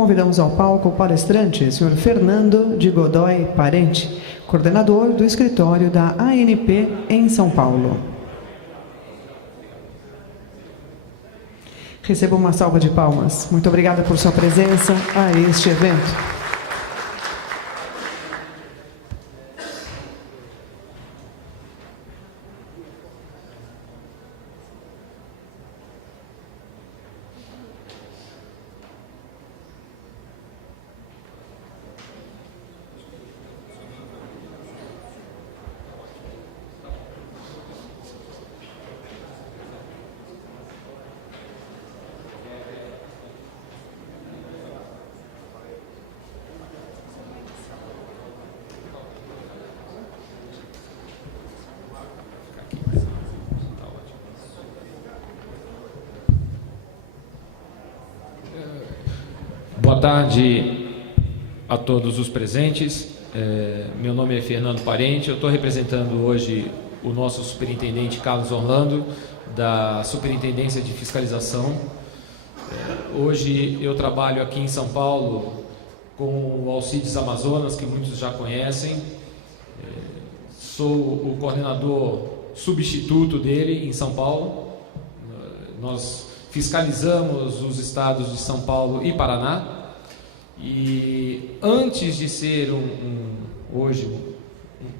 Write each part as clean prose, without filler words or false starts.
Convidamos ao palco o palestrante, Sr. Fernando de Godoy Parente, coordenador do escritório da ANP em São Paulo. Receba uma salva de palmas. Muito obrigada por sua presença a este evento. Boa tarde a todos os presentes. Meu nome é Fernando Parente, eu estou representando hoje o nosso superintendente Carlos Orlando, da Superintendência de Fiscalização. Hoje eu trabalho aqui em São Paulo com o Alcides Amazonas, que muitos já conhecem. Sou o coordenador substituto dele em São Paulo. Nós fiscalizamos os estados de São Paulo e Paraná. E antes de ser hoje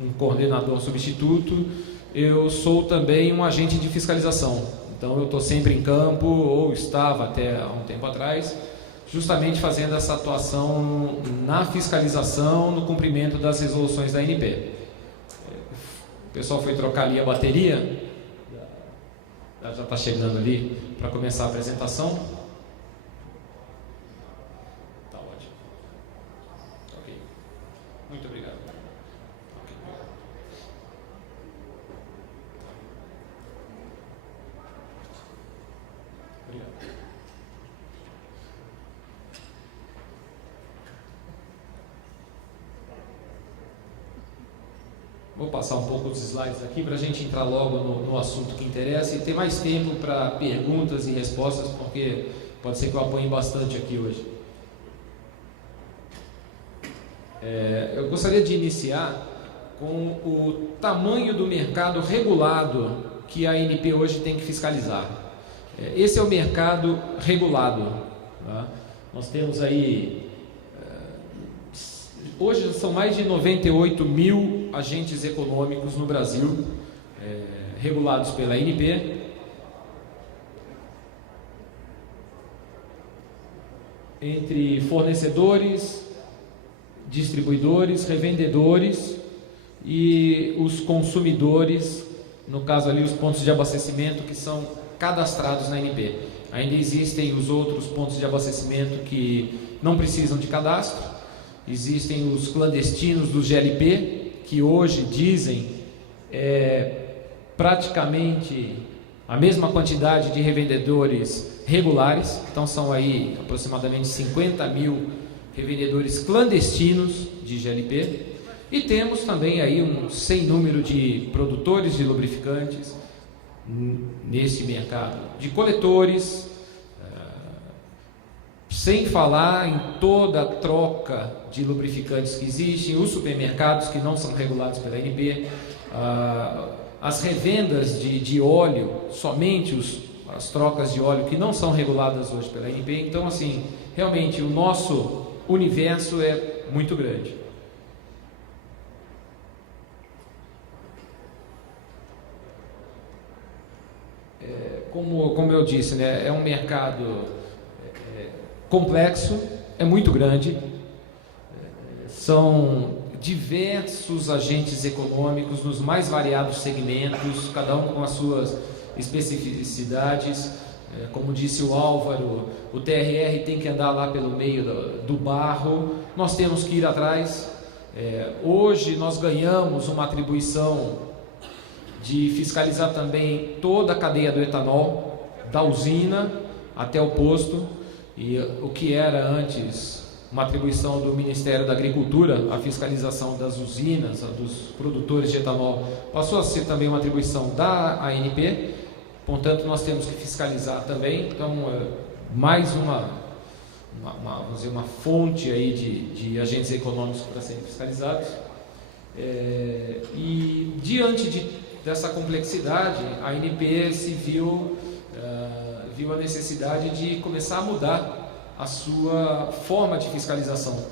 um coordenador substituto, eu sou também um agente de fiscalização. Então eu estou sempre em campo, ou estava até há um tempo atrás, justamente fazendo essa atuação na fiscalização, no cumprimento das resoluções da ANP. O pessoal foi trocar ali a bateria, já está chegando ali para começar a apresentação. Muito obrigado. Obrigado. Vou passar um pouco os slides aqui para a gente entrar logo no assunto que interessa e ter mais tempo para perguntas e respostas, porque pode ser que eu apanhe bastante aqui hoje. Eu gostaria de iniciar com o tamanho do mercado regulado que a ANP hoje tem que fiscalizar. Esse é o mercado regulado. Tá? Nós temos aí, hoje são mais de 98 mil agentes econômicos no Brasil, regulados pela ANP. Entre fornecedores, distribuidores, revendedores e os consumidores, no caso ali os pontos de abastecimento que são cadastrados na ANP. Ainda existem os outros pontos de abastecimento que não precisam de cadastro, existem os clandestinos do GLP, que hoje dizem praticamente a mesma quantidade de revendedores regulares, então são aí aproximadamente 50 mil revendedores clandestinos de GLP, e temos também aí um sem número de produtores de lubrificantes nesse mercado, de coletores, sem falar em toda a troca de lubrificantes que existem, os supermercados que não são regulados pela ANP, as revendas de óleo, somente as trocas de óleo que não são reguladas hoje pela ANP. Então, assim, realmente o nosso universo é muito grande. Como eu disse, né, é um mercado complexo, é muito grande, são diversos agentes econômicos nos mais variados segmentos, cada um com as suas especificidades. Como disse o Álvaro, o TRR tem que andar lá pelo meio do barro, nós temos que ir atrás. Hoje nós ganhamos uma atribuição de fiscalizar também toda a cadeia do etanol, da usina até o posto, e o que era antes uma atribuição do Ministério da Agricultura, a fiscalização das usinas, dos produtores de etanol, passou a ser também uma atribuição da ANP. Portanto, nós temos que fiscalizar também. Então, mais vamos dizer, uma fonte aí de agentes econômicos para serem fiscalizados. E diante dessa complexidade, a ANP se viu a necessidade de começar a mudar a sua forma de fiscalização.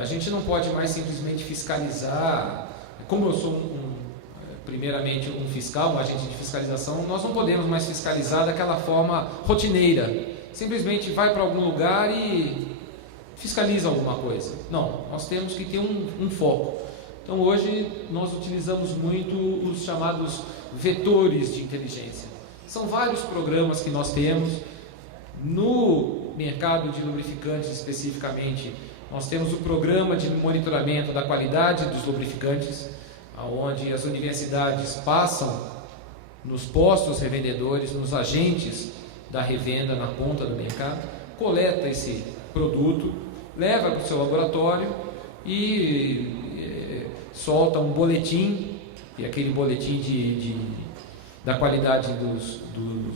A gente não pode mais simplesmente fiscalizar, como eu sou primeiramente um fiscal, um agente de fiscalização, nós não podemos mais fiscalizar daquela forma rotineira, simplesmente vai para algum lugar e fiscaliza alguma coisa. Não, nós temos que ter um foco. Então hoje nós utilizamos muito os chamados vetores de inteligência. São vários programas que nós temos. No mercado de lubrificantes especificamente, nós temos o programa de monitoramento da qualidade dos lubrificantes, onde as universidades passam nos postos revendedores, nos agentes da revenda na ponta do mercado, coleta esse produto, leva para o seu laboratório e solta um boletim, e aquele boletim da qualidade dos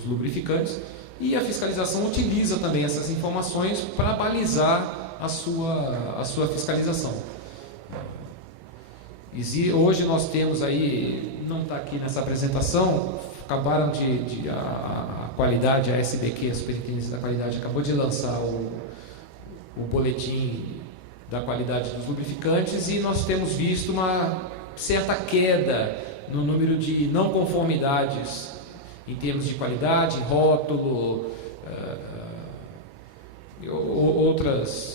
lubrificantes, e a fiscalização utiliza também essas informações para balizar a sua fiscalização. Hoje nós temos aí, não está aqui nessa apresentação, acabaram a qualidade, a SBQ, a Superintendência da Qualidade, acabou de lançar o boletim da qualidade dos lubrificantes, e nós temos visto uma certa queda no número de não conformidades em termos de qualidade, rótulo,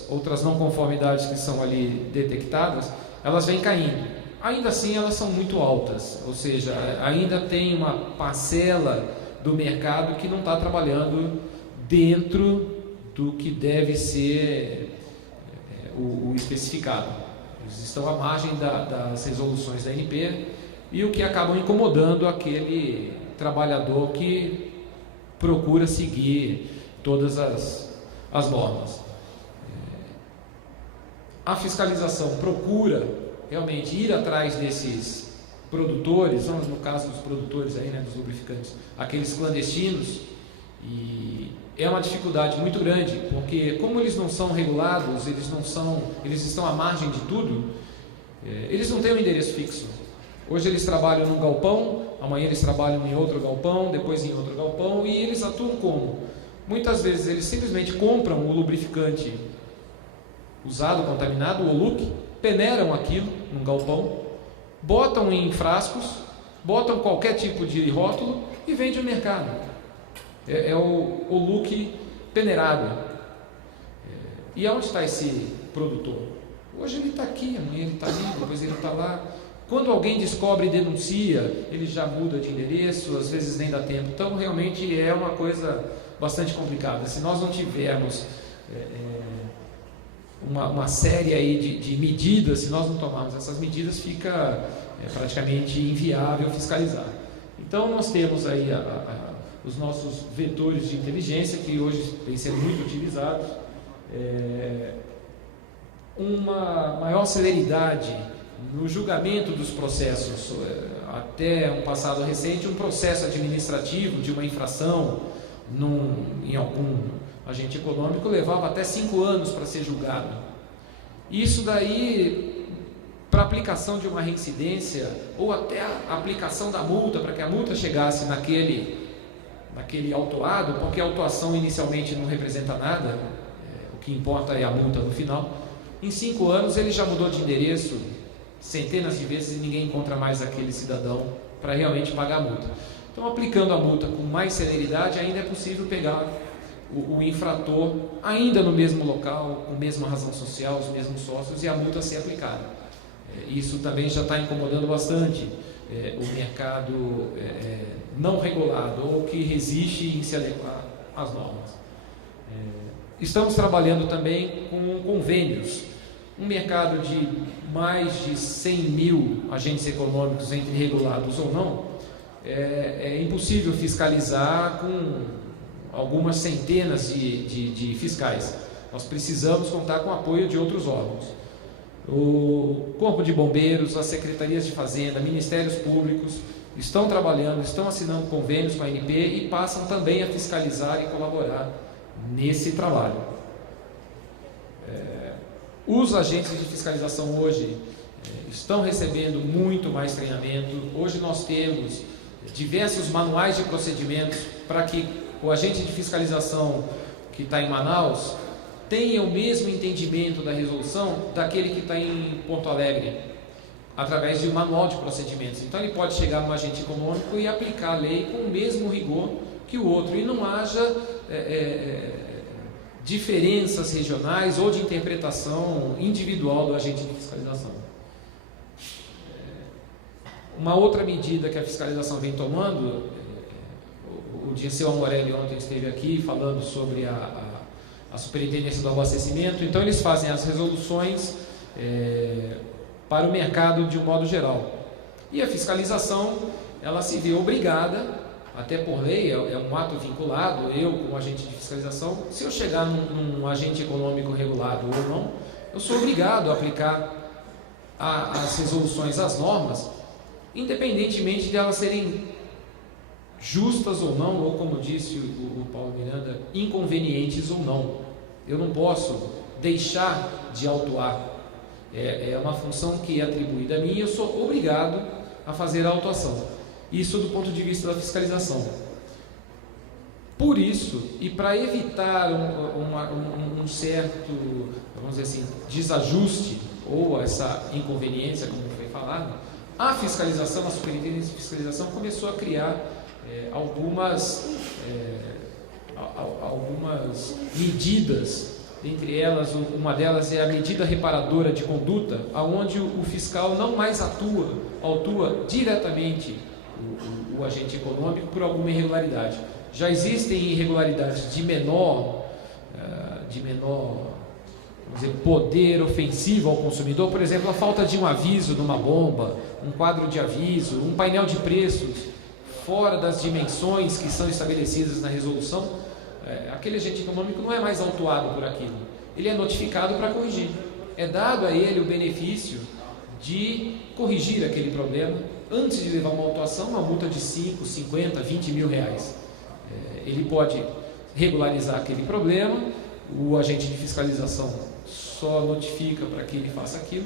outras não conformidades que são ali detectadas, elas vêm caindo. Ainda assim elas são muito altas, ou seja, ainda tem uma parcela do mercado que não está trabalhando dentro do que deve ser o especificado. Eles estão à margem das resoluções da ANP, e o que acabam incomodando aquele trabalhador que procura seguir todas as normas. A fiscalização procura realmente ir atrás desses produtores, no caso dos produtores aí, dos lubrificantes, aqueles clandestinos, e é uma dificuldade muito grande, porque como eles não são regulados, eles estão à margem de tudo, eles não têm um endereço fixo. Hoje eles trabalham num galpão, amanhã eles trabalham em outro galpão, depois em outro galpão, e eles atuam como? Muitas vezes eles simplesmente compram o lubrificante usado, contaminado, o look, peneiram aquilo num galpão, botam em frascos, botam qualquer tipo de rótulo e vendem no mercado. É o look peneirado. E aonde está esse produtor? Hoje ele está aqui, amanhã ele está ali, depois ele está lá. Quando alguém descobre e denuncia, ele já muda de endereço, às vezes nem dá tempo. Então realmente é uma coisa bastante complicada. Se nós não tivermos uma série aí de medidas, se nós não tomarmos essas medidas, fica praticamente inviável fiscalizar. Então nós temos aí os nossos vetores de inteligência, que hoje vem sendo muito utilizados, uma maior celeridade no julgamento dos processos. Até um passado recente, um processo administrativo de uma infração em algum agente econômico levava até 5 anos para ser julgado. Isso daí, para aplicação de uma reincidência, ou até a aplicação da multa, para que a multa chegasse naquele autuado, porque a autuação inicialmente não representa nada, o que importa é a multa no final. Em 5 anos ele já mudou de endereço centenas de vezes e ninguém encontra mais aquele cidadão para realmente pagar a multa. Então, aplicando a multa com mais celeridade, ainda é possível pegar o infrator ainda no mesmo local, com a mesma razão social, os mesmos sócios, e a multa ser aplicada. Isso também já está incomodando bastante o mercado não regulado, ou que resiste em se adequar às normas. Estamos trabalhando também com convênios. Um mercado de mais de 100 mil agentes econômicos, entre regulados ou não, é impossível fiscalizar com algumas centenas de fiscais. Nós precisamos contar com o apoio de outros órgãos. O Corpo de Bombeiros, as Secretarias de Fazenda, Ministérios Públicos estão trabalhando, estão assinando convênios com a ANP e passam também a fiscalizar e colaborar nesse trabalho. Os agentes de fiscalização hoje estão recebendo muito mais treinamento. Hoje nós temos diversos manuais de procedimentos para que o agente de fiscalização que está em Manaus tenha o mesmo entendimento da resolução daquele que está em Porto Alegre, através de um manual de procedimentos. Então ele pode chegar no agente econômico e aplicar a lei com o mesmo rigor que o outro, e não haja diferenças regionais ou de interpretação individual do agente de fiscalização. Uma outra medida que a fiscalização vem tomando, o Dirceu Amorelli ontem esteve aqui falando sobre a superintendência do abastecimento. Então eles fazem as resoluções para o mercado de um modo geral, e a fiscalização ela se vê obrigada, até por lei, é um ato vinculado. Eu, como agente de fiscalização, se eu chegar num agente econômico regulado ou não, eu sou obrigado a aplicar as resoluções, as normas, independentemente de elas serem justas ou não, ou, como disse o Paulo Miranda, inconvenientes ou não. Eu não posso deixar de autuar. É uma função que é atribuída a mim, e eu sou obrigado a fazer a autuação. Isso do ponto de vista da fiscalização. Por isso, e para evitar um certo, vamos dizer assim, desajuste ou essa inconveniência, como foi falado, a fiscalização, a superintendência de fiscalização começou a criar algumas medidas. Entre elas, uma delas é a medida reparadora de conduta, aonde o fiscal não mais autua diretamente o agente econômico por alguma irregularidade. Já existem irregularidades de menor, vamos dizer, poder ofensivo ao consumidor, por exemplo, a falta de um aviso numa bomba, um quadro de aviso, um painel de preços fora das dimensões que são estabelecidas na resolução. Aquele agente econômico não é mais autuado por aquilo, ele é notificado para corrigir. É dado a ele o benefício de corrigir aquele problema antes de levar uma autuação, uma multa de 5, 50, 20 mil reais. Ele pode regularizar aquele problema, o agente de fiscalização só notifica para que ele faça aquilo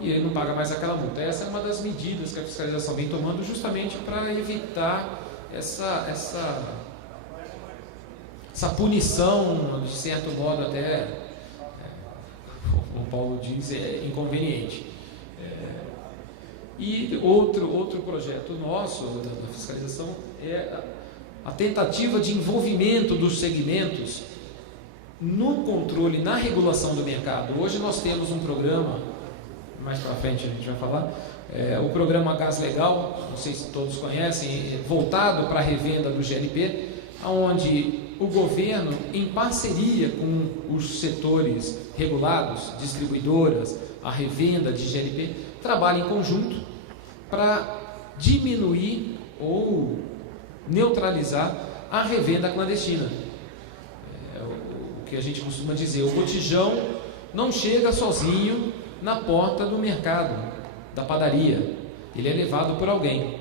e ele não paga mais aquela multa. Essa é uma das medidas que a fiscalização vem tomando, justamente para evitar essa punição, de certo modo até, como o Paulo diz, é inconveniente. E outro projeto nosso da fiscalização é a tentativa de envolvimento dos segmentos no controle, na regulação do mercado. Hoje nós temos um programa, mais para frente a gente vai falar, o programa Gás Legal, não sei se todos conhecem, voltado para a revenda do GLP, onde o governo, em parceria com os setores regulados, distribuidoras, a revenda de GLP, trabalha em conjunto para diminuir ou neutralizar a revenda clandestina. O que a gente costuma dizer, o botijão não chega sozinho na porta do mercado, da padaria, ele é levado por alguém.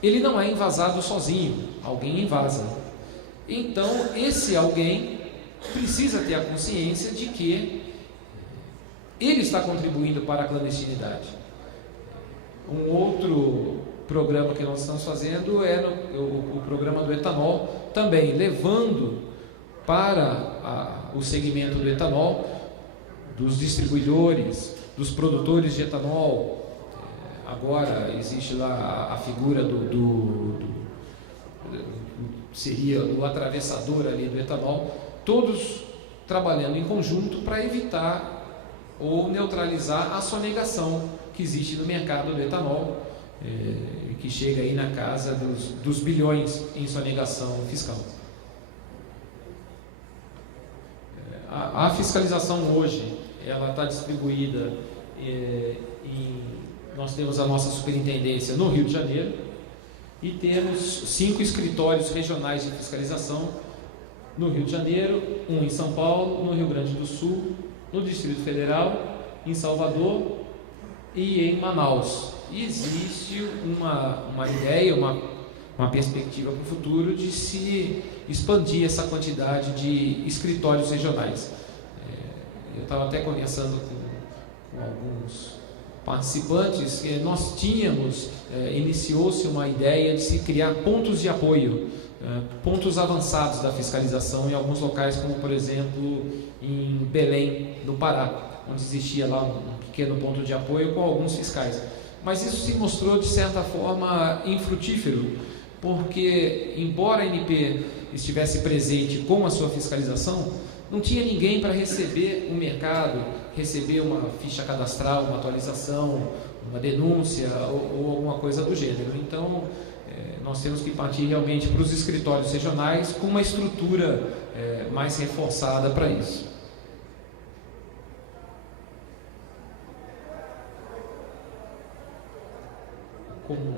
Ele não é invasado sozinho, alguém invasa. Então, esse alguém precisa ter a consciência de que ele está contribuindo para a clandestinidade. Um outro programa que nós estamos fazendo é o programa do etanol, também levando para o segmento do etanol, dos distribuidores, dos produtores de etanol. Agora existe lá a figura seria o atravessador ali do etanol, todos trabalhando em conjunto para evitar ou neutralizar a sonegação que existe no mercado do etanol, que chega aí na casa dos bilhões em sonegação fiscal. A fiscalização hoje, ela está distribuída nós temos a nossa superintendência no Rio de Janeiro e temos 5 escritórios regionais de fiscalização no Rio de Janeiro, um em São Paulo, no Rio Grande do Sul, no Distrito Federal, em Salvador e em Manaus. E existe uma ideia, uma perspectiva para o futuro de se expandir essa quantidade de escritórios regionais. eu estava até conversando com alguns participantes, que nós tínhamos, iniciou-se uma ideia de se criar pontos de apoio, pontos avançados da fiscalização em alguns locais, como por exemplo em Belém, no Pará, onde existia lá um pequeno ponto de apoio com alguns fiscais. Mas isso se mostrou de certa forma infrutífero, porque embora a ANP estivesse presente com a sua fiscalização, não tinha ninguém para receber o mercado, receber uma ficha cadastral, uma atualização, uma denúncia ou alguma coisa do gênero. Então, nós temos que partir realmente para os escritórios regionais com uma estrutura mais reforçada para isso.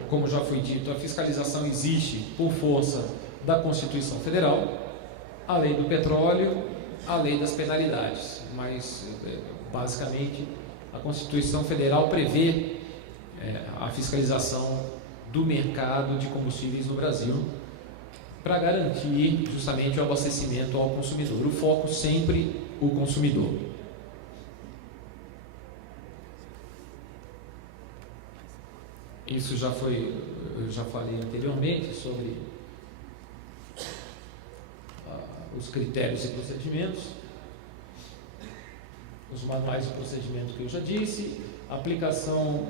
Como já foi dito, a fiscalização existe por força da Constituição Federal, a Lei do Petróleo, a Lei das Penalidades, mas basicamente a Constituição Federal prevê a fiscalização do mercado de combustíveis no Brasil para garantir justamente o abastecimento ao consumidor. O foco sempre o consumidor. Isso eu já falei anteriormente sobre os critérios e procedimentos, os manuais de procedimento que eu já disse, a aplicação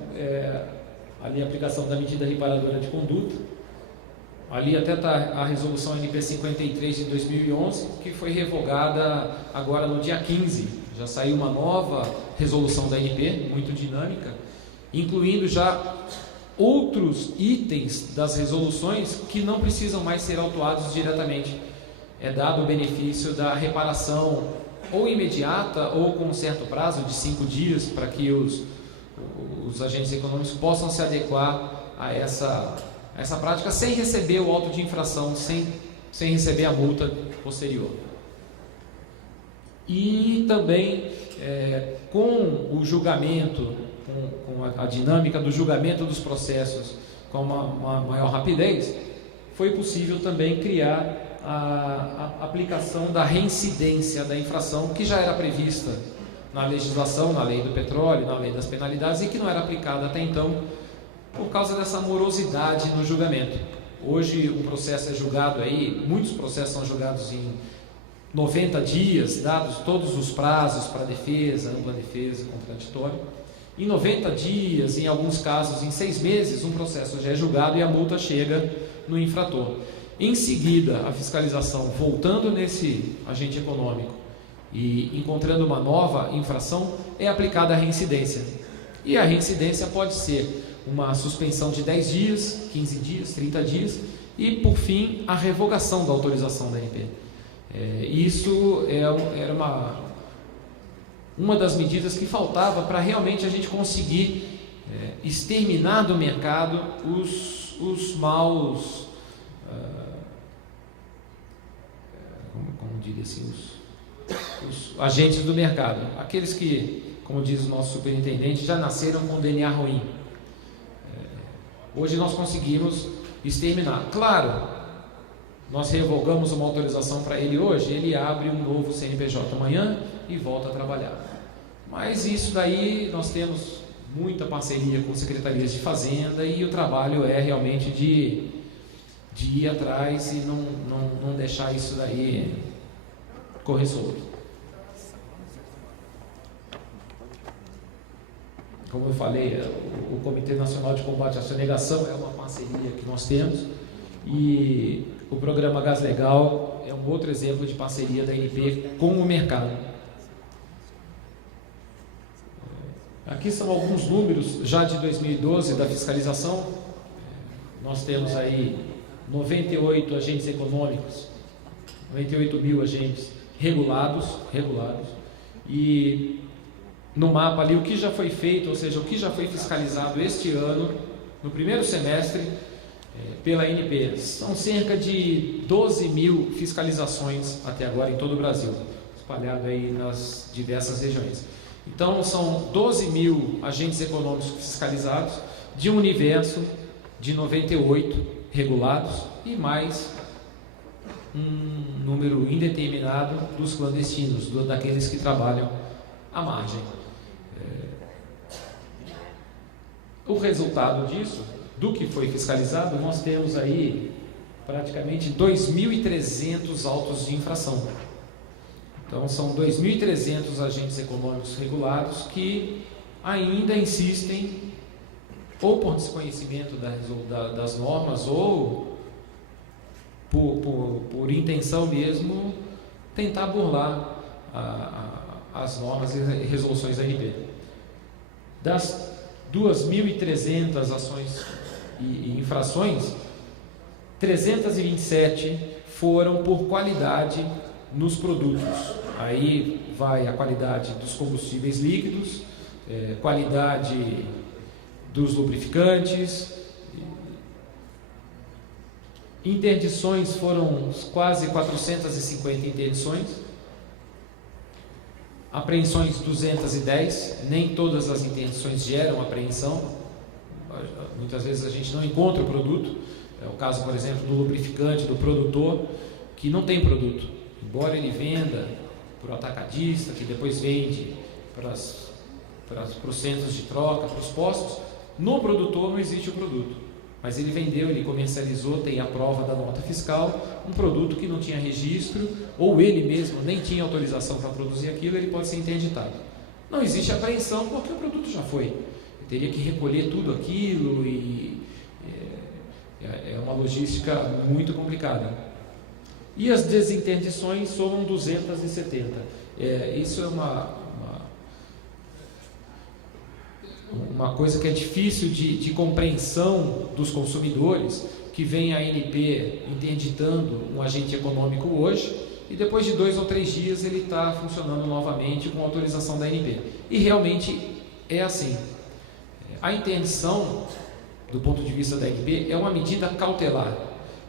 da medida reparadora de conduta. Ali até está a resolução NP 53 de 2011, que foi revogada agora no dia 15. Já saiu uma nova resolução da ANP, muito dinâmica, incluindo já outros itens das resoluções que não precisam mais ser autuados diretamente. É dado o benefício da reparação ou imediata ou com um certo prazo de 5 dias para que os agentes econômicos possam se adequar a essa prática sem receber o auto de infração, sem receber a multa posterior. E também com o julgamento, com a dinâmica do julgamento dos processos com uma maior rapidez, foi possível também criar a aplicação da reincidência da infração, que já era prevista na legislação, na Lei do Petróleo, na Lei das Penalidades, e que não era aplicada até então por causa dessa morosidade no julgamento. Hoje o processo é julgado muitos processos são julgados em 90 dias, dados todos os prazos para defesa, ampla defesa, contraditório. Em 90 dias, em alguns casos em 6 meses, um processo já é julgado e a multa chega no infrator. Em seguida, a fiscalização, voltando nesse agente econômico e encontrando uma nova infração, é aplicada a reincidência. E a reincidência pode ser uma suspensão de 10 dias, 15 dias, 30 dias e, por fim, a revogação da autorização da ANP. Isso era uma das medidas que faltava para realmente a gente conseguir exterminar do mercado os maus, como diria assim, os agentes do mercado, aqueles que, como diz o nosso superintendente, já nasceram com DNA ruim. Hoje nós conseguimos exterminar. Claro, nós revogamos uma autorização para ele hoje, ele abre um novo CNPJ amanhã e volta a trabalhar. Mas isso daí nós temos muita parceria com secretarias de fazenda e o trabalho é realmente de ir atrás e não deixar isso daí correr solto. Como eu falei, o Comitê Nacional de Combate à Sonegação é uma parceria que nós temos e o programa Gás Legal é um outro exemplo de parceria da ANP com o mercado. Aqui são alguns números já de 2012 da fiscalização. Nós temos aí 98 agentes econômicos, 98 mil agentes regulados, e no mapa ali o que já foi feito, ou seja, o que já foi fiscalizado este ano, no primeiro semestre, pela ANP. São cerca de 12 mil fiscalizações até agora em todo o Brasil, espalhado aí nas diversas regiões. Então, são 12 mil agentes econômicos fiscalizados, de um universo de 98 regulados e mais um número indeterminado dos clandestinos, daqueles que trabalham a margem. O resultado disso, do que foi fiscalizado, nós temos aí praticamente 2.300 autos de infração. Então, são 2.300 agentes econômicos regulados que ainda insistem, ou por desconhecimento das normas, ou por intenção mesmo, tentar burlar as normas e resoluções da RP. Das 2.300 ações e infrações, 327 foram por qualidade nos produtos. Aí vai a qualidade dos combustíveis líquidos, qualidade dos lubrificantes. Interdições foram quase 450 interdições. Apreensões 210, nem todas as interdições geram apreensão. Muitas vezes a gente não encontra o produto. É o caso, por exemplo, do lubrificante, do produtor, que não tem produto. Embora ele venda para o atacadista, que depois vende para os centros de troca, para os postos, no produtor não existe o produto. Mas ele vendeu, ele comercializou, tem a prova da nota fiscal, um produto que não tinha registro, ou ele mesmo nem tinha autorização para produzir aquilo, ele pode ser interditado. Não existe apreensão porque o produto já foi. Ele teria que recolher tudo aquilo e é uma logística muito complicada. E as desinterdições somam 270. Isso é uma coisa que é difícil de compreensão dos consumidores, que vem a ANP interditando um agente econômico hoje, e depois de 2 ou 3 dias ele está funcionando novamente com autorização da ANP. E realmente é assim. A interdição, do ponto de vista da ANP, é uma medida cautelar.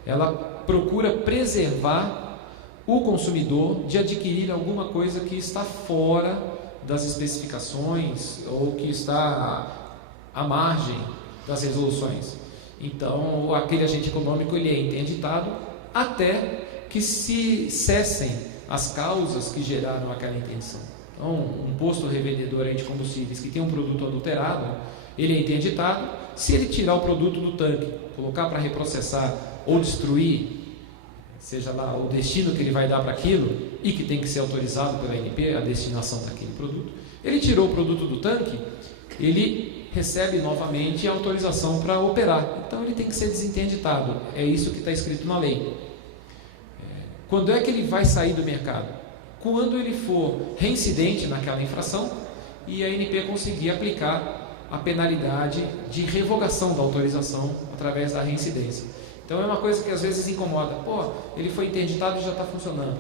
Ela procura preservar o consumidor de adquirir alguma coisa que está fora das especificações ou que está à margem das resoluções. Então, aquele agente econômico ele é interditado até que se cessem as causas que geraram aquela interdição. Então, um posto revendedor aí de combustíveis que tem um produto adulterado, ele é interditado. Se ele tirar o produto do tanque, colocar para reprocessar ou destruir, seja lá o destino que ele vai dar para aquilo, e que tem que ser autorizado pela ANP, a destinação daquele produto, ele tirou o produto do tanque, ele recebe novamente a autorização para operar. Então ele tem que ser desinterditado. É isso que está escrito na lei. Quando é que ele vai sair do mercado? Quando ele for reincidente naquela infração e a ANP conseguir aplicar a penalidade de revogação da autorização através da reincidência. Então é uma coisa que às vezes incomoda. Ele foi interditado e já está funcionando.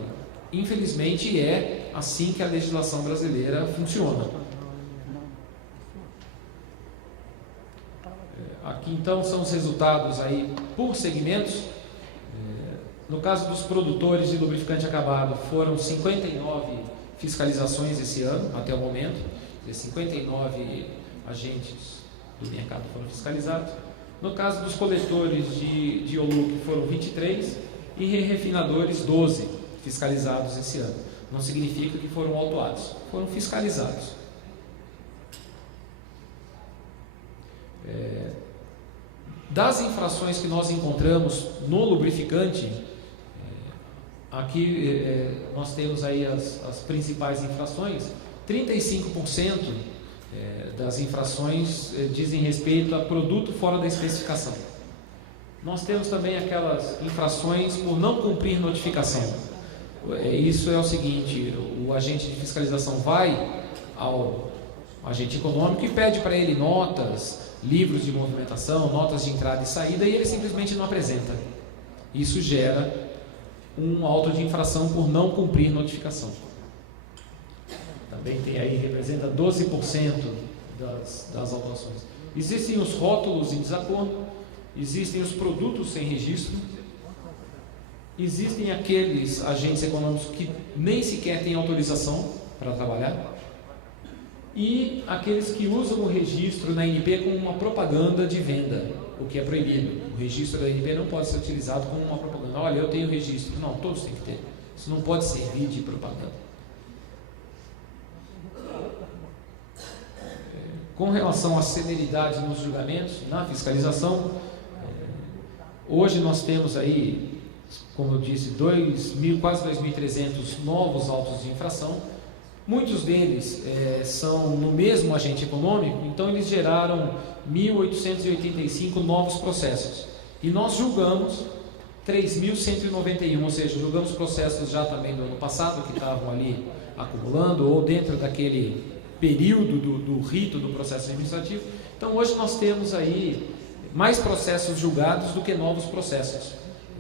Infelizmente é assim que a legislação brasileira funciona. Aqui então são os resultados aí por segmentos. No caso dos produtores de lubrificante acabado, foram 59 fiscalizações esse ano, até o momento. 59 agentes do mercado foram fiscalizados. No caso dos coletores de Oluc, foram 23 e refinadores, 12 fiscalizados esse ano. Não significa que foram autuados, foram fiscalizados. Das infrações que nós encontramos no lubrificante, aqui nós temos aí as principais infrações. 35% das infrações dizem respeito a produto fora da especificação. Nós temos também aquelas infrações por não cumprir notificação. Isso é o seguinte: o agente de fiscalização vai ao agente econômico e pede para ele notas, livros de movimentação, notas de entrada e saída, e ele simplesmente não apresenta. Isso gera um auto de infração por não cumprir notificação. Também tem aí, representa 12% das autuações. Existem os rótulos em desacordo, existem os produtos sem registro, existem aqueles agentes econômicos que nem sequer têm autorização para trabalhar, e aqueles que usam o registro na ANP como uma propaganda de venda, o que é proibido. O registro da ANP não pode ser utilizado como uma propaganda. Olha, eu tenho registro. Não, todos têm que ter. Isso não pode servir de propaganda. Com relação à celeridade nos julgamentos, na fiscalização, hoje nós temos aí, como eu disse, quase 2.300 novos autos de infração. Muitos deles são no mesmo agente econômico, então eles geraram 1.885 novos processos. E nós julgamos 3.191, ou seja, julgamos processos já também do ano passado, que estavam ali acumulando, ou dentro daquele período do rito do processo administrativo. Então hoje nós temos aí mais processos julgados do que novos processos,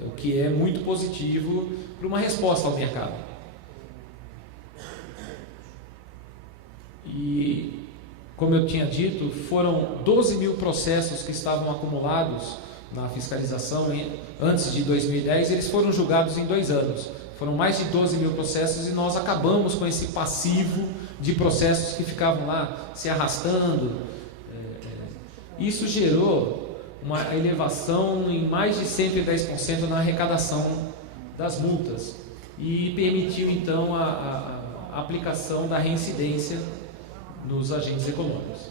o que é muito positivo para uma resposta ao mercado. E, como eu tinha dito, foram 12 mil processos que estavam acumulados na fiscalização antes de 2010, eles foram julgados em 2 anos. Foram mais de 12 mil processos e nós acabamos com esse passivo de processos que ficavam lá se arrastando. Isso gerou uma elevação em mais de 110% na arrecadação das multas e permitiu então a aplicação da reincidência nos agentes econômicos.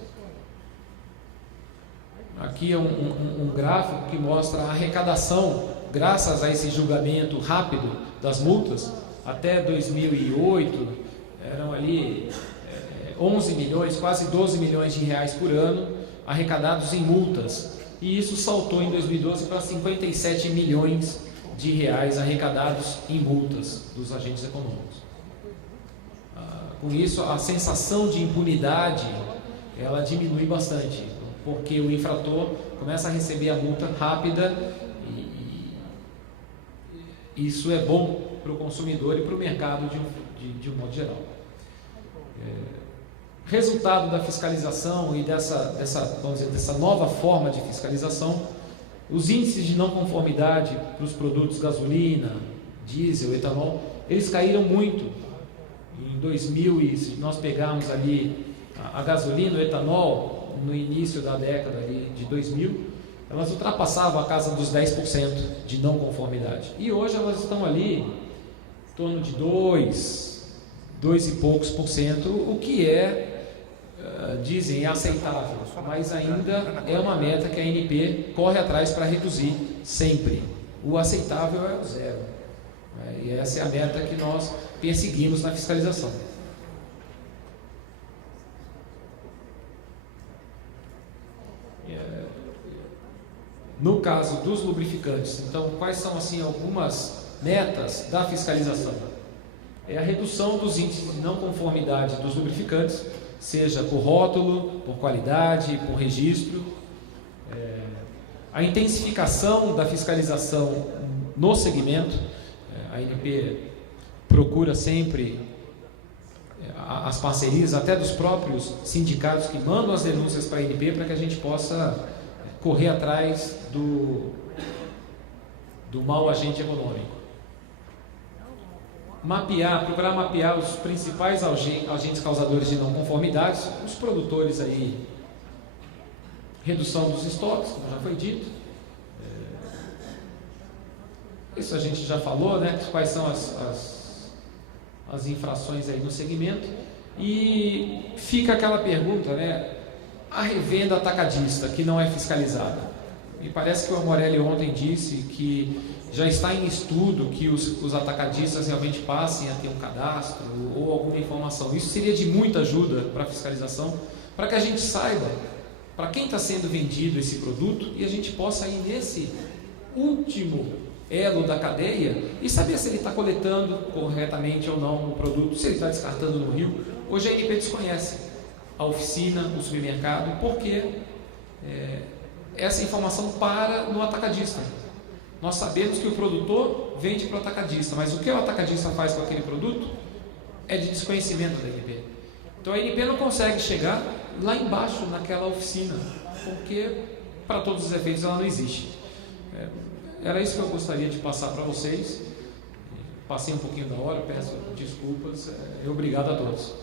Aqui é um gráfico que mostra a arrecadação, graças a esse julgamento rápido das multas. Até 2008 eram ali 11 milhões, quase 12 milhões de reais por ano arrecadados em multas, e isso saltou em 2012 para 57 milhões de reais arrecadados em multas dos agentes econômicos. Com isso, a sensação de impunidade ela diminui bastante, porque o infrator começa a receber a multa rápida e isso é bom para o consumidor e para o mercado de um modo geral. Resultado da fiscalização e dessa nova forma de fiscalização, os índices de não conformidade para os produtos gasolina, diesel, etanol, eles caíram muito. Em 2000, se nós pegarmos ali a gasolina, o etanol, no início da década ali de 2000, elas ultrapassavam a casa dos 10% de não conformidade. E hoje elas estão ali em torno de 2 e poucos por cento, o que dizem, é aceitável, mas ainda é uma meta que a ANP corre atrás para reduzir sempre. O aceitável é o 0. E essa é a meta que nós perseguimos na fiscalização. No caso dos lubrificantes, então, quais são assim algumas metas da fiscalização? É a redução dos índices de não conformidade dos lubrificantes, seja por rótulo, por qualidade, por registro. A intensificação da fiscalização no segmento. A ANP procura sempre as parcerias, até dos próprios sindicatos que mandam as denúncias para a ANP, para que a gente possa correr atrás do mau agente econômico. Procurar mapear os principais agentes causadores de não conformidades, os produtores aí, redução dos estoques, como já foi dito. Isso a gente já falou, né? Quais são as infrações aí no segmento. E fica aquela pergunta, né? A revenda atacadista, que não é fiscalizada. Me parece que o Amorelli ontem disse que já está em estudo que os atacadistas realmente passem a ter um cadastro ou alguma informação. Isso seria de muita ajuda para a fiscalização, para que a gente saiba para quem está sendo vendido esse produto e a gente possa ir nesse último elo da cadeia e saber se ele está coletando corretamente ou não o produto, se ele está descartando no rio. Hoje a ANP desconhece a oficina, o supermercado, porque essa informação para no atacadista. Nós sabemos que o produtor vende para o atacadista, mas o que o atacadista faz com aquele produto é de desconhecimento da ANP. Então a ANP não consegue chegar lá embaixo naquela oficina, porque para todos os efeitos ela não existe. Era isso que eu gostaria de passar para vocês. Passei um pouquinho da hora, peço desculpas. Obrigado a todos.